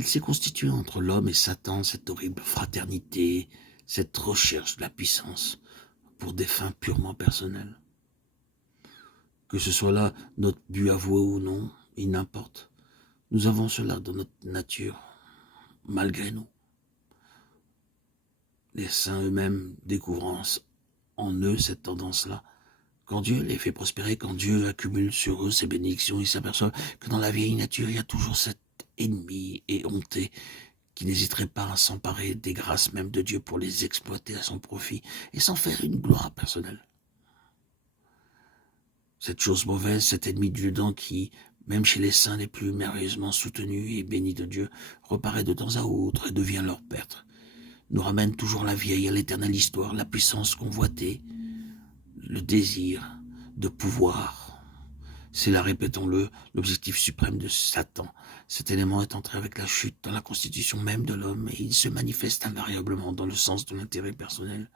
Il s'est constitué entre l'homme et Satan cette horrible fraternité, cette recherche de la puissance pour des fins purement personnelles. Que ce soit là notre but avoué ou non, il n'importe. Nous avons cela dans notre nature, malgré nous. Les saints eux-mêmes découvrant en eux cette tendance-là. Quand Dieu les fait prospérer, quand Dieu accumule sur eux ses bénédictions, ils s'aperçoivent que dans la vieille nature, il y a toujours cet ennemi et honté qui n'hésiterait pas à s'emparer des grâces même de Dieu pour les exploiter à son profit et s'en faire une gloire personnelle. Cette chose mauvaise, cet ennemi du dedans qui, même chez les saints les plus merveilleusement soutenus et bénis de Dieu, reparaît de temps à autre et devient leur pêtre, nous ramène toujours la vieille à l'éternelle histoire, la puissance convoitée, le désir de pouvoir. C'est là, répétons-le, l'objectif suprême de Satan. Cet élément est entré avec la chute dans la constitution même de l'homme et il se manifeste invariablement dans le sens de l'intérêt personnel.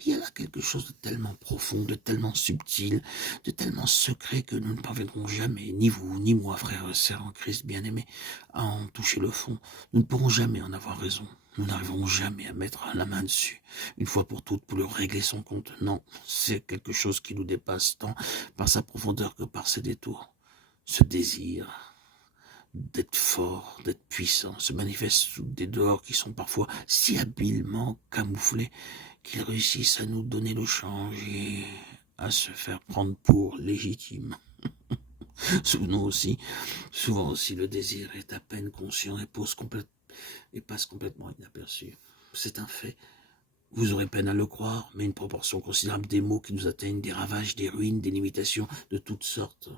Il y a là quelque chose de tellement profond, de tellement subtil, de tellement secret que nous ne parviendrons jamais, ni vous, ni moi, frères et sœurs en Christ bien-aimés, à en toucher le fond. Nous ne pourrons jamais en avoir raison. Nous n'arriverons jamais à mettre la main dessus, une fois pour toutes, pour le régler son compte. Non, c'est quelque chose qui nous dépasse tant par sa profondeur que par ses détours. Ce désir d'être fort, d'être puissant, se manifeste sous des dehors qui sont parfois si habilement camouflés qu'ils réussissent à nous donner le change et à se faire prendre pour légitime. Souvent aussi, le désir est à peine conscient et passe complètement inaperçu. C'est un fait. Vous aurez peine à le croire, mais une proportion considérable des maux qui nous atteignent, des ravages, des ruines, des limitations de toutes sortes,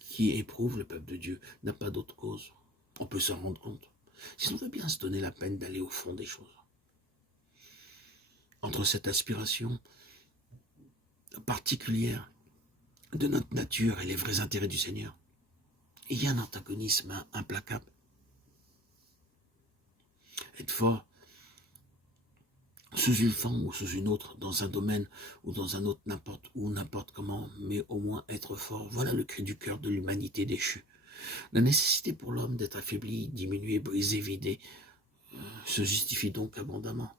qui éprouvent le peuple de Dieu, n'a pas d'autre cause. On peut s'en rendre compte. Si on veut bien se donner la peine d'aller au fond des choses. Entre cette aspiration particulière de notre nature et les vrais intérêts du Seigneur, il y a un antagonisme implacable. Être fort sous une forme ou sous une autre, dans un domaine ou dans un autre, n'importe où, n'importe comment, mais au moins être fort, voilà le cri du cœur de l'humanité déchue. La nécessité pour l'homme d'être affaibli, diminué, brisé, vidé, se justifie donc abondamment.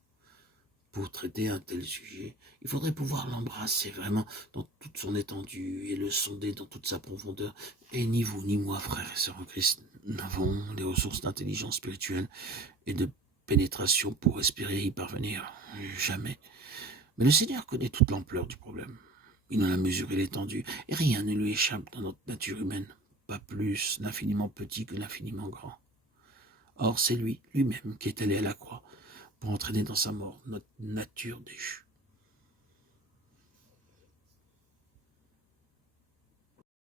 Pour traiter un tel sujet, il faudrait pouvoir l'embrasser vraiment dans toute son étendue et le sonder dans toute sa profondeur. Et ni vous ni moi, frères et sœurs en Christ, n'avons les ressources d'intelligence spirituelle et de pénétration pour espérer y parvenir. Jamais. Mais le Seigneur connaît toute l'ampleur du problème. Il en a mesuré l'étendue et rien ne lui échappe dans notre nature humaine. Pas plus l'infiniment petit que l'infiniment grand. Or, c'est lui, lui-même, qui est allé à la croix pour entraîner dans sa mort notre nature déchue.